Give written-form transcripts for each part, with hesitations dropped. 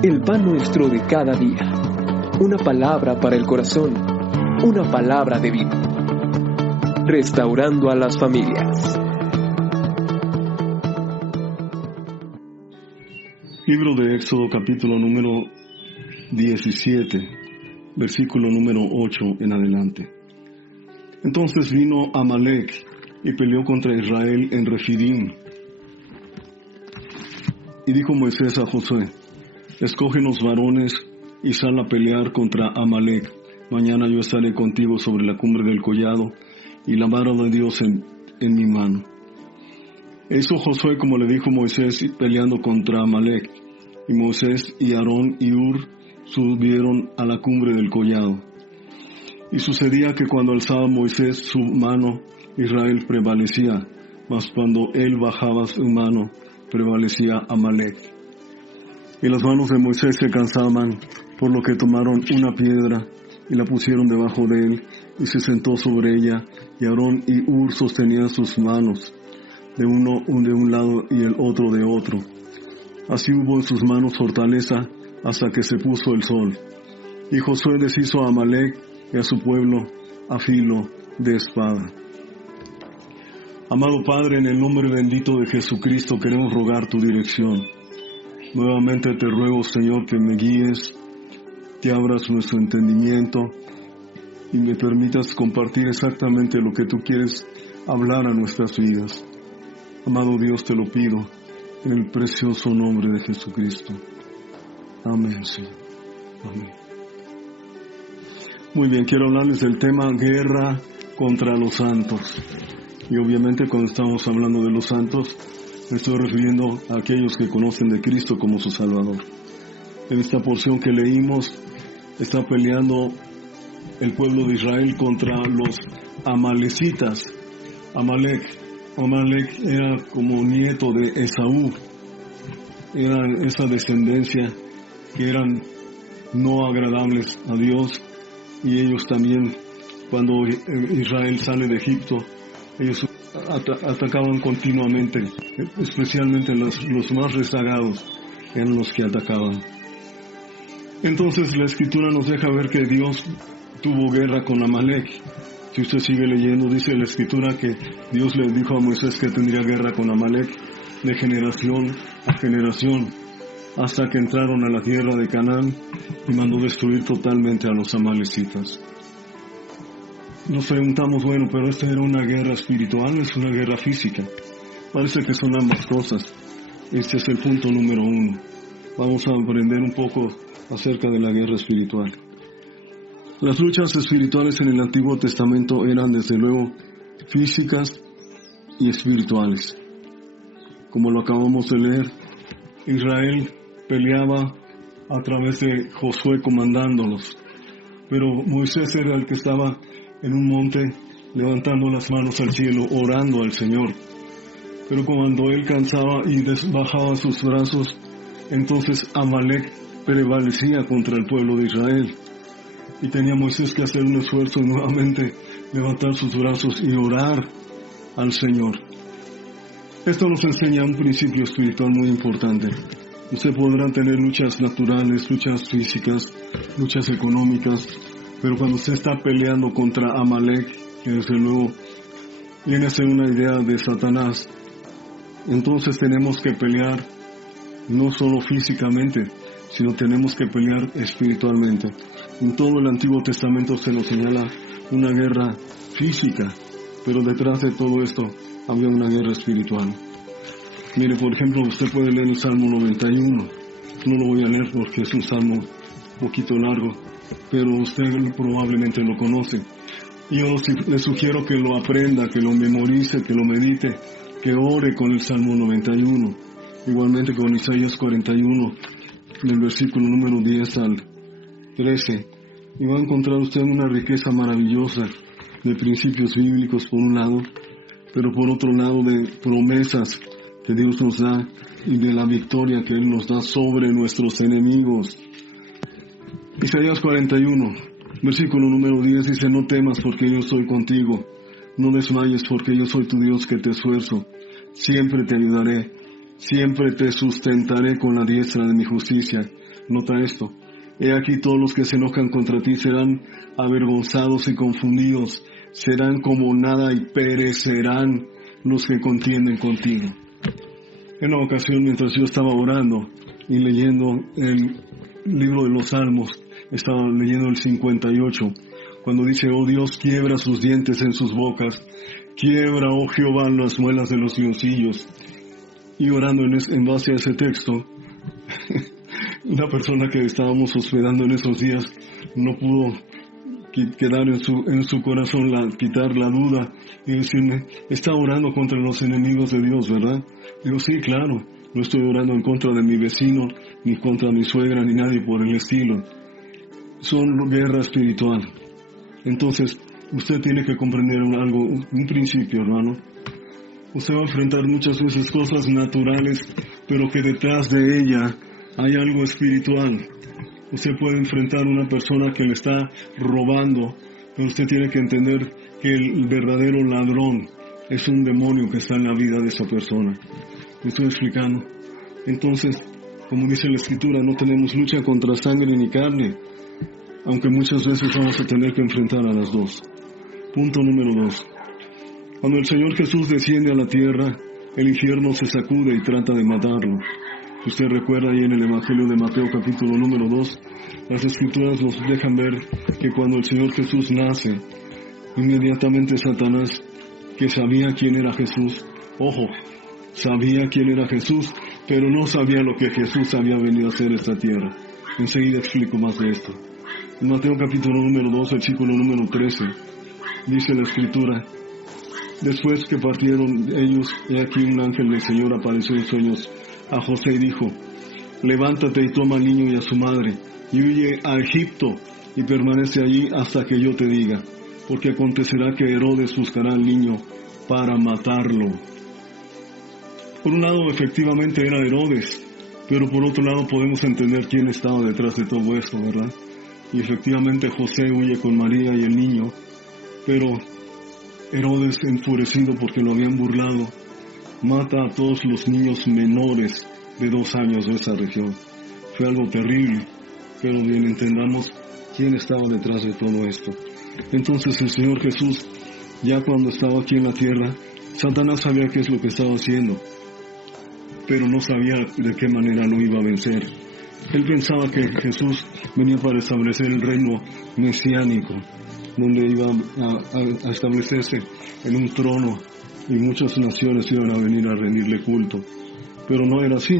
El pan nuestro de cada día. Una palabra para el corazón. Una palabra de vida. Restaurando a las familias. Libro de Éxodo, capítulo número 17, versículo número 8 en adelante. Entonces vino Amalec y peleó contra Israel en Refidim. Y dijo Moisés a Josué: escógenos varones y sal a pelear contra Amalec. Mañana yo estaré contigo sobre la cumbre del collado y la vara de Dios en mi mano. E hizo Josué como le dijo Moisés, peleando contra Amalec. Y Moisés y Aarón y Hur subieron a la cumbre del collado. Y sucedía que cuando alzaba Moisés su mano, Israel prevalecía, mas cuando él bajaba su mano, prevalecía Amalec. Y las manos de Moisés se cansaban, por lo que tomaron una piedra y la pusieron debajo de él, y se sentó sobre ella, y Aarón y Hur sostenían sus manos, de uno de un lado y el otro de otro. Así hubo en sus manos fortaleza hasta que se puso el sol. Y Josué deshizo a Amalec y a su pueblo a filo de espada. Amado Padre, en el nombre bendito de Jesucristo queremos rogar tu dirección. Nuevamente te ruego, Señor, que me guíes, que abras nuestro entendimiento y me permitas compartir exactamente lo que tú quieres hablar a nuestras vidas. Amado Dios, te lo pido en el precioso nombre de Jesucristo. Amén, Señor. Amén. Muy bien, quiero hablarles del tema guerra contra los santos. Y obviamente cuando estamos hablando de los santos, me estoy refiriendo a aquellos que conocen de Cristo como su Salvador. En esta porción que leímos, está peleando el pueblo de Israel contra los amalecitas. Amalec era como nieto de Esaú. Era esa descendencia que eran no agradables a Dios, y ellos también, cuando Israel sale de Egipto, ellos atacaban continuamente, especialmente los más rezagados eran los que atacaban. Entonces la Escritura nos deja ver que Dios tuvo guerra con Amalec. Si usted sigue leyendo, dice la Escritura que Dios le dijo a Moisés que tendría guerra con Amalec de generación a generación, hasta que entraron a la tierra de Canaán y mandó destruir totalmente a los amalecitas. Nos preguntamos, bueno, pero esta era una guerra espiritual, es una guerra física. Parece que son ambas cosas. Este es el punto número 1. Vamos a aprender un poco acerca de la guerra espiritual. Las luchas espirituales en el Antiguo Testamento eran desde luego físicas y espirituales. Como lo acabamos de leer, Israel peleaba a través de Josué comandándolos, pero Moisés era el que estaba en un monte levantando las manos al cielo, orando al Señor. Pero cuando él cansaba y bajaba sus brazos, entonces Amalec prevalecía contra el pueblo de Israel. Y tenía Moisés que hacer un esfuerzo nuevamente, levantar sus brazos y orar al Señor. Esto nos enseña un principio espiritual muy importante. Usted podrá tener luchas naturales, luchas físicas, luchas económicas, pero cuando usted está peleando contra Amalec, que desde luego viene a ser una idea de Satanás, entonces tenemos que pelear no solo físicamente, sino tenemos que pelear espiritualmente. En todo el Antiguo Testamento se nos señala una guerra física, pero detrás de todo esto había una guerra espiritual. Mire, por ejemplo, usted puede leer el Salmo 91. No lo voy a leer porque es un salmo un poquito largo, pero usted probablemente lo conoce. Yo le sugiero que lo aprenda, que lo memorice, que lo medite, que ore con el Salmo 91. Igualmente con Isaías 41, del versículo número 10 al 13. Y va a encontrar usted una riqueza maravillosa de principios bíblicos por un lado, pero por otro lado de promesas que Dios nos da y de la victoria que Él nos da sobre nuestros enemigos. Isaías 41, versículo número 10 dice: no temas porque yo estoy contigo, no desmayes porque yo soy tu Dios que te esfuerzo, siempre te ayudaré, siempre te sustentaré con la diestra de mi justicia, Nota esto. He aquí todos los que se enojan contra ti serán avergonzados y confundidos, serán como nada y perecerán los que contienden contigo. En una ocasión, mientras yo estaba orando y leyendo el libro de los Salmos, estaba leyendo el 58, cuando dice, oh Dios, quiebra sus dientes en sus bocas, quiebra, oh Jehová, las muelas de los diosillos. Y orando en base a ese texto, una persona que estábamos hospedando en esos días no pudo quedar en su corazón, quitar la duda y decirme, está orando contra los enemigos de Dios, ¿verdad? Digo, sí, claro, no estoy orando en contra de mi vecino, ni contra mi suegra, ni nadie por el estilo. Son guerra espiritual. Entonces, usted tiene que comprender algo, un principio, hermano. Usted va a enfrentar muchas veces cosas naturales, pero que detrás de ella hay algo espiritual. Usted puede enfrentar a una persona que le está robando, pero usted tiene que entender que el verdadero ladrón es un demonio que está en la vida de esa persona. ¿Me estoy explicando? Entonces, como dice la Escritura, no tenemos lucha contra sangre ni carne, aunque muchas veces vamos a tener que enfrentar a las dos. Punto número 2. Cuando el Señor Jesús desciende a la tierra, el infierno se sacude y trata de matarlo. Si usted recuerda ahí en el Evangelio de Mateo capítulo número 2, las Escrituras nos dejan ver que cuando el Señor Jesús nace, inmediatamente Satanás, que sabía quién era Jesús, ojo, sabía quién era Jesús, pero no sabía lo que Jesús había venido a hacer a esta tierra. Enseguida explico más de esto. En Mateo capítulo número 2, versículo número 13, dice la Escritura, después que partieron ellos, he aquí un ángel del Señor apareció en sueños a José y dijo, levántate y toma al niño y a su madre, y huye a Egipto, y permanece allí hasta que yo te diga, porque acontecerá que Herodes buscará al niño para matarlo. Por un lado, efectivamente era Herodes, pero por otro lado podemos entender quién estaba detrás de todo esto, ¿verdad? Y efectivamente José huye con María y el niño, pero Herodes, enfurecido porque lo habían burlado, mata a todos los niños menores de 2 años de esa región. Fue algo terrible, pero bien entendamos quién estaba detrás de todo esto. Entonces el Señor Jesús, ya cuando estaba aquí en la tierra, Satanás sabía qué es lo que estaba haciendo, pero no sabía de qué manera lo iba a vencer. Él pensaba que Jesús venía para establecer el reino mesiánico, donde iba a establecerse en un trono y muchas naciones iban a venir a rendirle culto. Pero no era así.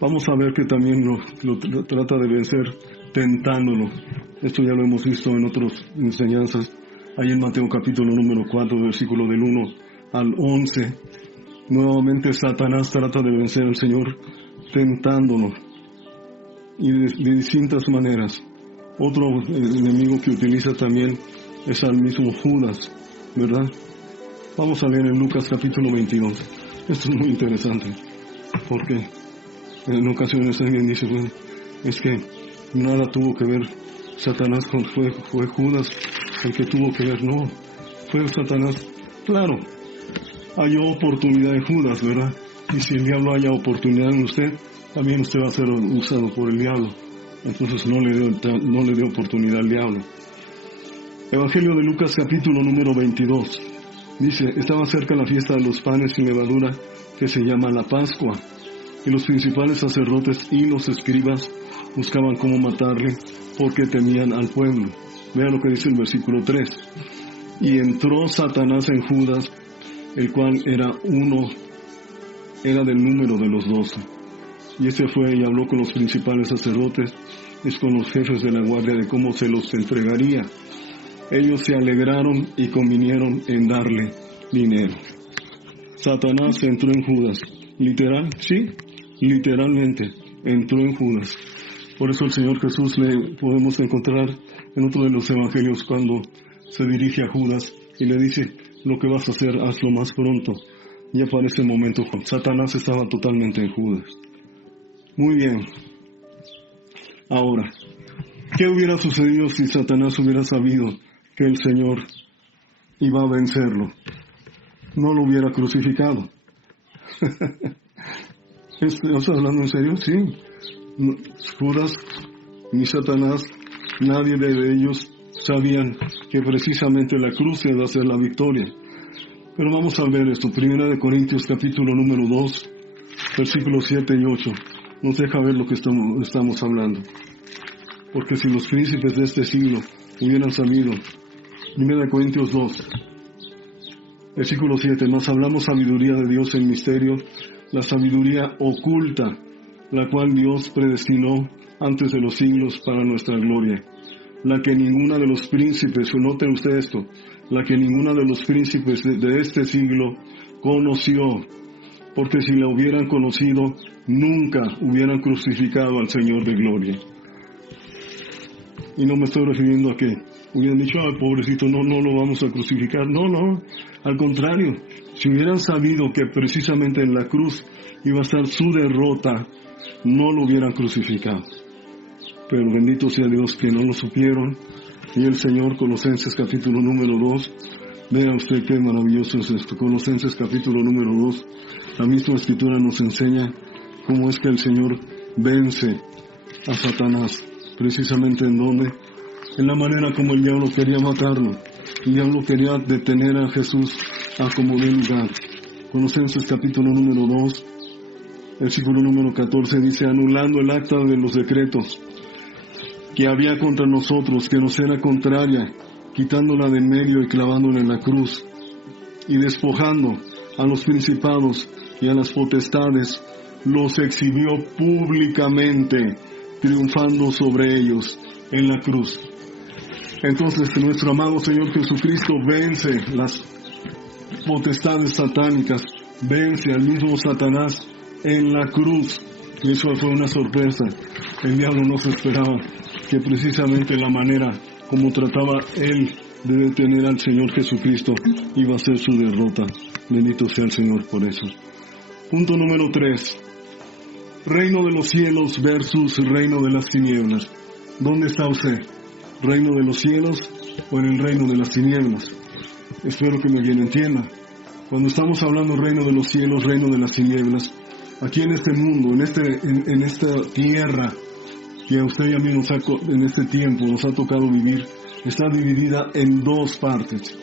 Vamos a ver que también lo trata de vencer tentándolo. Esto ya lo hemos visto en otras enseñanzas. Ahí en Mateo capítulo número 4, versículo del 1 al 11. Nuevamente Satanás trata de vencer al Señor tentándolo. Y de distintas maneras. Otro enemigo que utiliza también es al mismo Judas, ¿verdad? Vamos a leer en Lucas capítulo 22. Esto es muy interesante, porque en ocasiones alguien dice, bueno, es que nada tuvo que ver Satanás fue Judas el que tuvo que ver. No, fue Satanás. Claro, hay oportunidad de Judas, ¿verdad? Y si el diablo haya oportunidad en usted, también usted va a ser usado por el diablo. Entonces no le dio oportunidad al diablo. Evangelio de Lucas capítulo número 22. Dice, estaba cerca la fiesta de los panes sin levadura, que se llama la Pascua, y los principales sacerdotes y los escribas buscaban cómo matarle, porque temían al pueblo. Vea lo que dice el versículo 3. Y entró Satanás en Judas, el cual era del número de los 12. Y este fue y habló con los principales sacerdotes y con los jefes de la guardia de cómo se los entregaría. Ellos se alegraron y convinieron en darle dinero. Satanás entró en Judas. ¿Literal? Sí, literalmente entró en Judas. Por eso el Señor Jesús le podemos encontrar en otro de los evangelios cuando se dirige a Judas y le dice, lo que vas a hacer, hazlo más pronto. Ya para ese momento Satanás estaba totalmente en Judas. Muy bien. Ahora, ¿qué hubiera sucedido si Satanás hubiera sabido que el Señor iba a vencerlo? No lo hubiera crucificado. ¿Estás hablando en serio? Sí. Judas ni Satanás, nadie de ellos sabían que precisamente la cruz iba a ser la victoria. Pero vamos a ver esto, 1 Corintios capítulo número 2, versículos 7 y 8. Nos deja ver lo que estamos hablando. Porque si los príncipes de este siglo hubieran sabido, 1 Corintios 2, versículo 7, nos hablamos sabiduría de Dios en misterio, la sabiduría oculta, la cual Dios predestinó antes de los siglos para nuestra gloria, la que ninguna de los príncipes, noten usted esto, la que ninguna de los príncipes de este siglo conoció, porque si la hubieran conocido, nunca hubieran crucificado al Señor de gloria. Y no me estoy refiriendo a que hubieran dicho, pobrecito, no lo vamos a crucificar. No, al contrario, si hubieran sabido que precisamente en la cruz iba a estar su derrota, no lo hubieran crucificado. Pero bendito sea Dios que no lo supieron. Y el Señor, Colosenses capítulo número 2, vea usted qué maravilloso es esto. Colosenses capítulo número 2, la misma escritura nos enseña cómo es que el Señor vence a Satanás. Precisamente en donde, en la manera como el diablo quería matarlo. El diablo quería detener a Jesús a como de lugar. Colosenses capítulo número 2, versículo número 14 dice, anulando el acta de los decretos que había contra nosotros, que nos era contraria, quitándola de en medio y clavándola en la cruz, y despojando a los principados y a las potestades, los exhibió públicamente, triunfando sobre ellos en la cruz. Entonces nuestro amado Señor Jesucristo vence las potestades satánicas, vence al mismo Satanás en la cruz. Y eso fue una sorpresa. El diablo no se esperaba que precisamente la manera como trataba él de detener al Señor Jesucristo iba a ser su derrota. Bendito sea el Señor por eso. Punto número 3. Reino de los cielos versus reino de las tinieblas. ¿Dónde está usted? ¿Reino de los cielos o en el reino de las tinieblas? Espero que me bien entienda. Cuando estamos hablando reino de los cielos, reino de las tinieblas, aquí en este mundo, en esta tierra que a usted y a mí en este tiempo nos ha tocado vivir, está dividida en dos partes.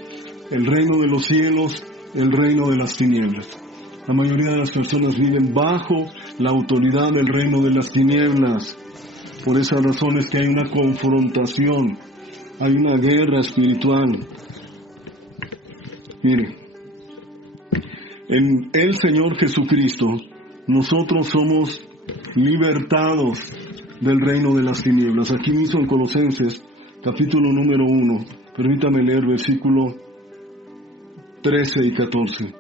El reino de los cielos, el reino de las tinieblas. La mayoría de las personas viven bajo la autoridad del reino de las tinieblas. Por esa razón es que hay una confrontación, hay una guerra espiritual. Mire, en el Señor Jesucristo, nosotros somos libertados del reino de las tinieblas. Aquí mismo en Colosenses, capítulo número 1, permítame leer versículo 13 y 14.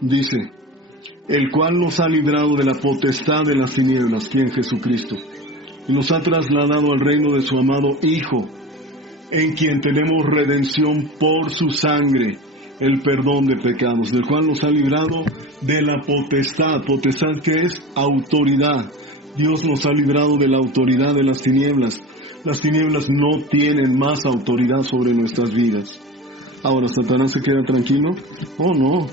Dice, el cual nos ha librado de la potestad de las tinieblas, quien Jesucristo, y nos ha trasladado al reino de su amado Hijo, en quien tenemos redención por su sangre, el perdón de pecados, del cual nos ha librado de la potestad que es autoridad. Dios nos ha librado de la autoridad de las tinieblas. Las tinieblas no tienen más autoridad sobre nuestras vidas. Ahora, ¿Satanás se queda tranquilo? Oh, no.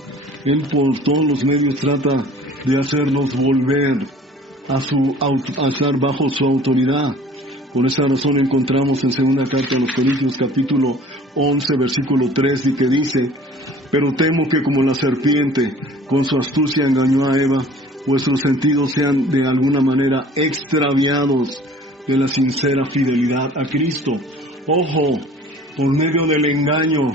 Él por todos los medios trata de hacernos volver a estar bajo su autoridad. Por esa razón encontramos en segunda carta a los Corintios capítulo 11 versículo 3 y que dice, pero temo que como la serpiente con su astucia engañó a Eva, vuestros sentidos sean de alguna manera extraviados de la sincera fidelidad a Cristo. Ojo, por medio del engaño